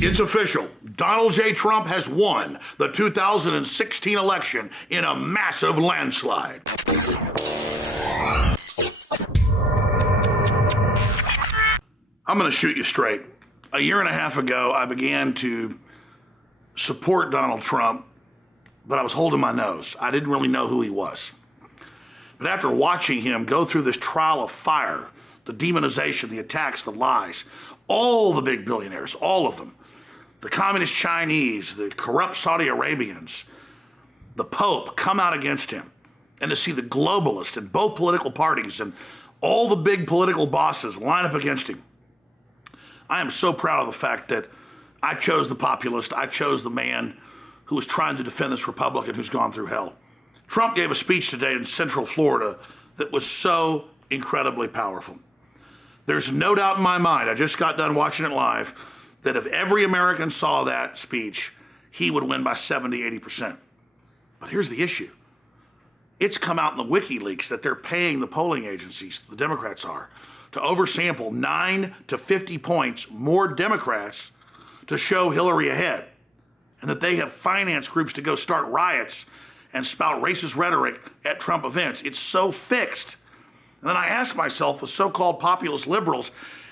It's official. Donald J. Trump has won the 2016 election in a massive landslide. I'm going to shoot you straight. A year and a half ago, I began to support Donald Trump, but I was holding my nose. I didn't really know who he was. But after watching him go through this trial of fire, the demonization, the attacks, the lies, all the big billionaires, all of them, the communist Chinese, the corrupt Saudi Arabians, the Pope come out against him, and to see the globalists in both political parties and all the big political bosses line up against him, I am so proud of the fact that I chose the populist. I chose the man who was trying to defend this Republican who's gone through hell. Trump gave a speech today in Central Florida that was so incredibly powerful. There's no doubt in my mind, I just got done watching it live, that if every American saw that speech, he would win by 70, 80%. But here's the issue. It's come out in the WikiLeaks that they're paying the polling agencies, the Democrats are, to oversample 9 to 50 points more Democrats to show Hillary ahead, and that they have financed groups to go start riots and spout racist rhetoric at Trump events. It's so fixed. And then I ask myself, the so-called populist liberals,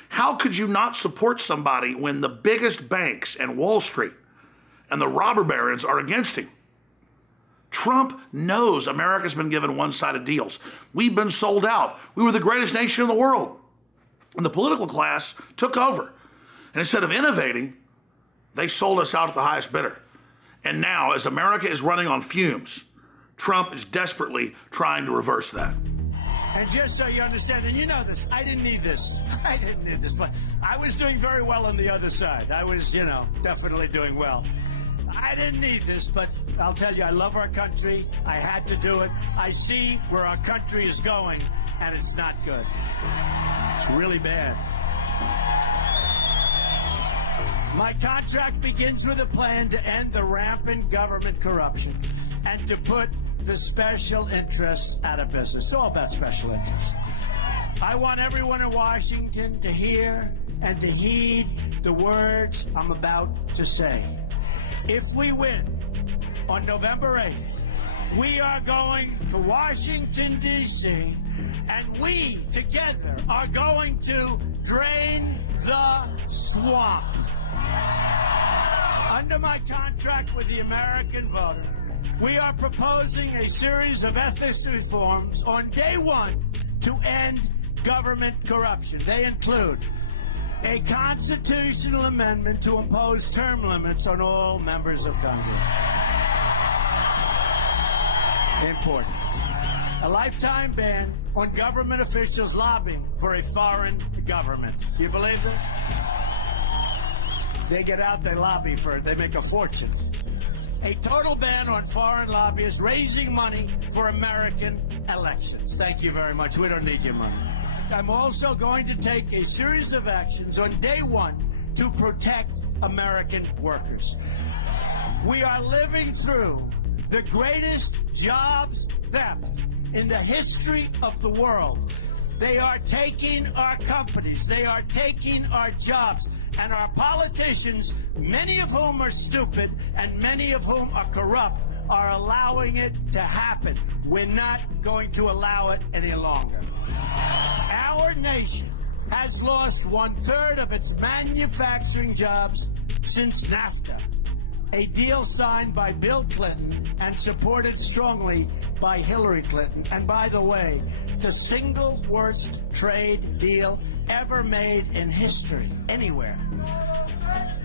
how could you not support somebody when the biggest banks and Wall Street and the robber barons are against him? Trump knows America's been given one-sided deals. We've been sold out. We were the greatest nation in the world. And the political class took over. And instead of innovating, they sold us out at the highest bidder. And now, as America is running on fumes, Trump is desperately trying to reverse that. And just so you understand, and you know this, I didn't need this. I didn't need this, but I was doing very well on the other side. I was, definitely doing well. I didn't need this, but I'll tell you, I love our country. I had to do it. I see where our country is going, and it's not good. It's really bad. My contract begins with a plan to end the rampant government corruption and to put the special interests out of business. It's all about special interests. I want everyone in Washington to hear and to heed the words I'm about to say. If we win on November 8th, we are going to Washington, D.C., and we together are going to drain the swamp. Under my contract with the American voter, we are proposing a series of ethics reforms on day one to end government corruption. They include a constitutional amendment to impose term limits on all members of Congress. Important. A lifetime ban on government officials lobbying for a foreign government. You believe this? They get out, they lobby for it, they make a fortune. A total ban on foreign lobbyists raising money for American elections. Thank you very much. We don't need your money. I'm also going to take a series of actions on day one to protect American workers. We are living through the greatest jobs theft in the history of the world. They are taking our companies, they are taking our jobs, and our politicians, many of whom are stupid and many of whom are corrupt, are allowing it to happen. We're not going to allow it any longer. Our nation has lost 1/3 of its manufacturing jobs since NAFTA, a deal signed by Bill Clinton and supported strongly by Hillary Clinton. And by the way, the single worst trade deal ever made in history, anywhere.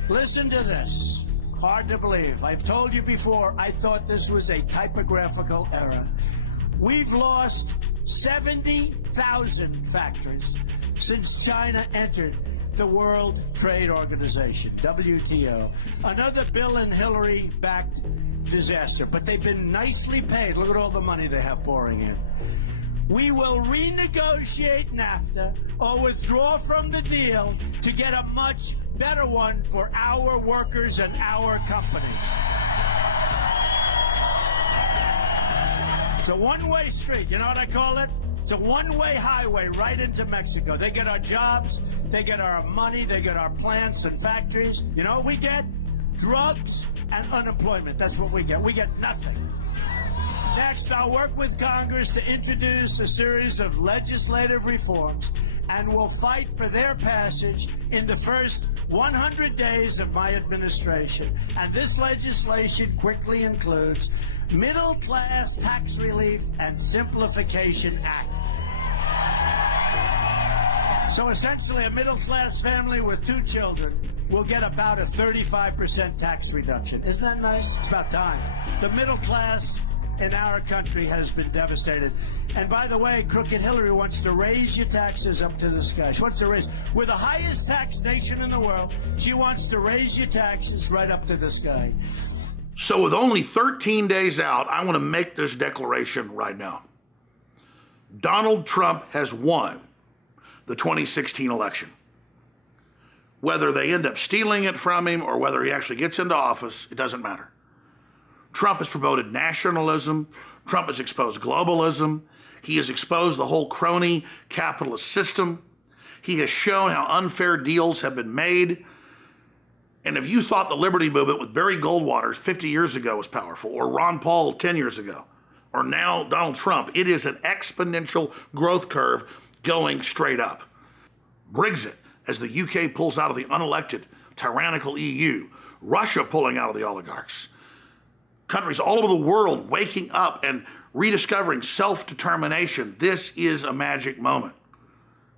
Listen to this. Hard to believe. I've told you before, I thought this was a typographical error. We've lost 70,000 factories since China entered the World Trade Organization, WTO. Another Bill and Hillary-backed disaster, but they've been nicely paid. Look at all the money they have pouring in. We will renegotiate NAFTA or withdraw from the deal to get a much better one for our workers and our companies. It's a one-way street. You know what I call it? It's a one-way highway right into Mexico. They get our jobs, They get our money, they get our plants and factories. You know what we get? Drugs and unemployment. That's what we get. We get nothing. Next, I'll work with Congress to introduce a series of legislative reforms, and we'll fight for their passage in the first 100 days of my administration. And this legislation quickly includes Middle Class Tax Relief and Simplification Act. So essentially, a middle-class family with 2 children will get about a 35% tax reduction. Isn't that nice? It's about time. The middle class in our country has been devastated. And by the way, Crooked Hillary wants to raise your taxes up to the sky. She wants to raise, we're the highest tax nation in the world. She wants to raise your taxes right up to the sky. So with only 13 days out, I want to make this declaration right now. Donald Trump has won the 2016 election. Whether they end up stealing it from him or whether he actually gets into office, it doesn't matter. Trump has promoted nationalism. Trump has exposed globalism. He has exposed the whole crony capitalist system. He has shown how unfair deals have been made. And if you thought the liberty movement with Barry Goldwater 50 years ago was powerful, or Ron Paul 10 years ago, or now Donald Trump, it is an exponential growth curve going straight up. Brexit, as the UK pulls out of the unelected, tyrannical EU, Russia pulling out of the oligarchs, countries all over the world waking up and rediscovering self-determination. This is a magic moment.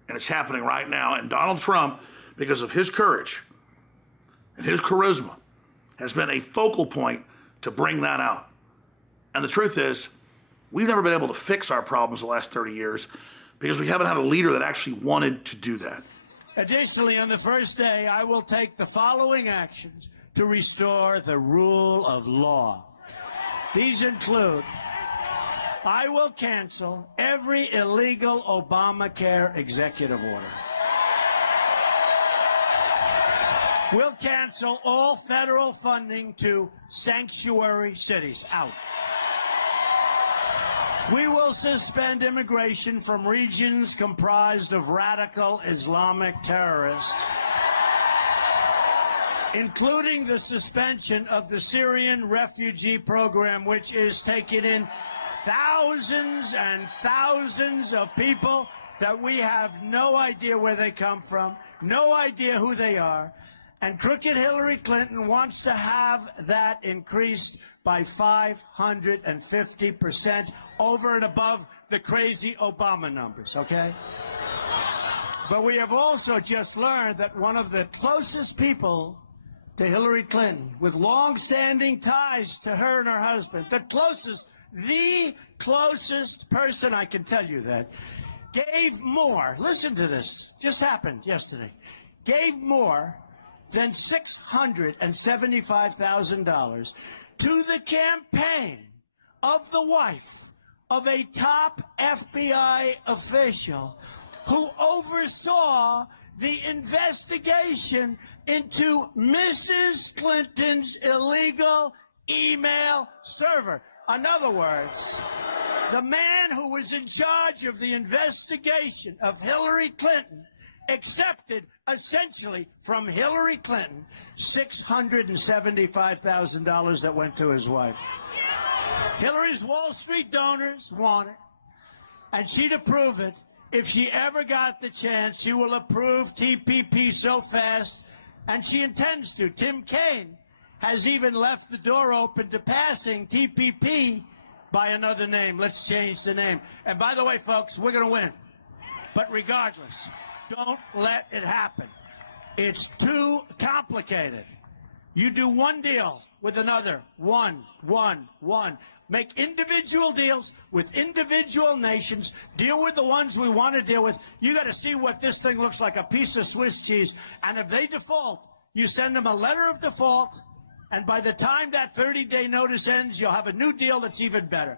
And it's happening right now. And Donald Trump, because of his courage and his charisma, has been a focal point to bring that out. And the truth is, we've never been able to fix our problems the last 30 years because we haven't had a leader that actually wanted to do that. Additionally, on the first day, I will take the following actions to restore the rule of law. These include, I will cancel every illegal Obamacare executive order. We'll cancel all federal funding to sanctuary cities. Out. We will suspend immigration from regions comprised of radical Islamic terrorists, including the suspension of the Syrian refugee program, which is taking in thousands and thousands of people that we have no idea where they come from, no idea who they are. And Crooked Hillary Clinton wants to have that increased by 550% over and above the crazy Obama numbers, okay? But we have also just learned that one of the closest people to Hillary Clinton, with long-standing ties to her and her husband, the closest person, I can tell you that, gave more, listen to this, just happened yesterday, gave more than $675,000 to the campaign of the wife of a top FBI official who oversaw the investigation into Mrs. Clinton's illegal email server. In other words, the man who was in charge of the investigation of Hillary Clinton accepted essentially from Hillary Clinton $675,000 that went to his wife. Hillary's Wall Street donors want it, and she'd approve it. If she ever got the chance, she will approve TPP so fast, and she intends to. Tim Kaine has even left the door open to passing TPP by another name. Let's change the name. And by the way, folks, we're going to win. But regardless, don't let it happen. It's too complicated. You do one deal with another. One. Make individual deals with individual nations. Deal with the ones we want to deal with. You got to see what this thing looks like, a piece of Swiss cheese. And if they default, you send them a letter of default. And by the time that 30-day notice ends, you'll have a new deal that's even better.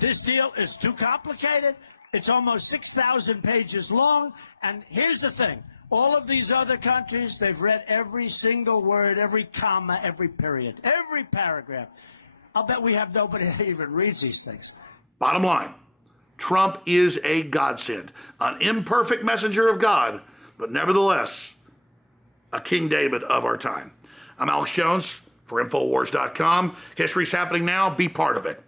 This deal is too complicated. It's almost 6,000 pages long. And here's the thing. All of these other countries, they've read every single word, every comma, every period, every paragraph. I'll bet we have nobody that even reads these things. Bottom line, Trump is a godsend, an imperfect messenger of God, but nevertheless, a King David of our time. I'm Alex Jones for Infowars.com. History's happening now. Be part of it.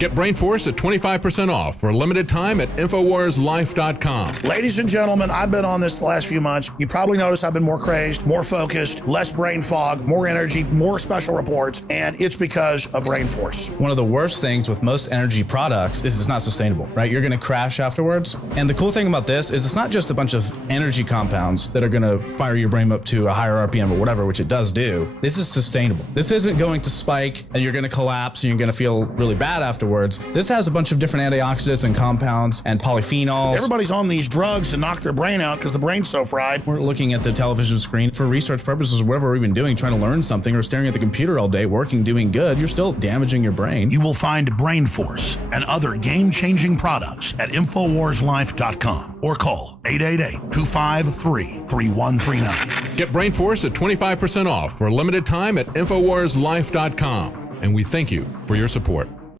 Get Brain Force at 25% off for a limited time at InfoWarsLife.com. Ladies and gentlemen, I've been on this the last few months. You probably noticed I've been more crazed, more focused, less brain fog, more energy, more special reports, and it's because of Brain Force. One of the worst things with most energy products is it's not sustainable, right? You're going to crash afterwards. And the cool thing about this is it's not just a bunch of energy compounds that are going to fire your brain up to a higher RPM or whatever, which it does do. This is sustainable. This isn't going to spike and you're going to collapse and you're going to feel really bad afterwards. This has a bunch of different antioxidants and compounds and polyphenols. Everybody's on these drugs to knock their brain out because the brain's so fried. We're looking at the television screen for research purposes or whatever we've been doing, trying to learn something, or staring at the computer all day, working, doing good. You're still damaging your brain. You will find Brain Force and other game-changing products at InfoWarsLife.com or call 888-253-3139. Get Brain Force at 25% off for a limited time at InfoWarsLife.com. And we thank you for your support.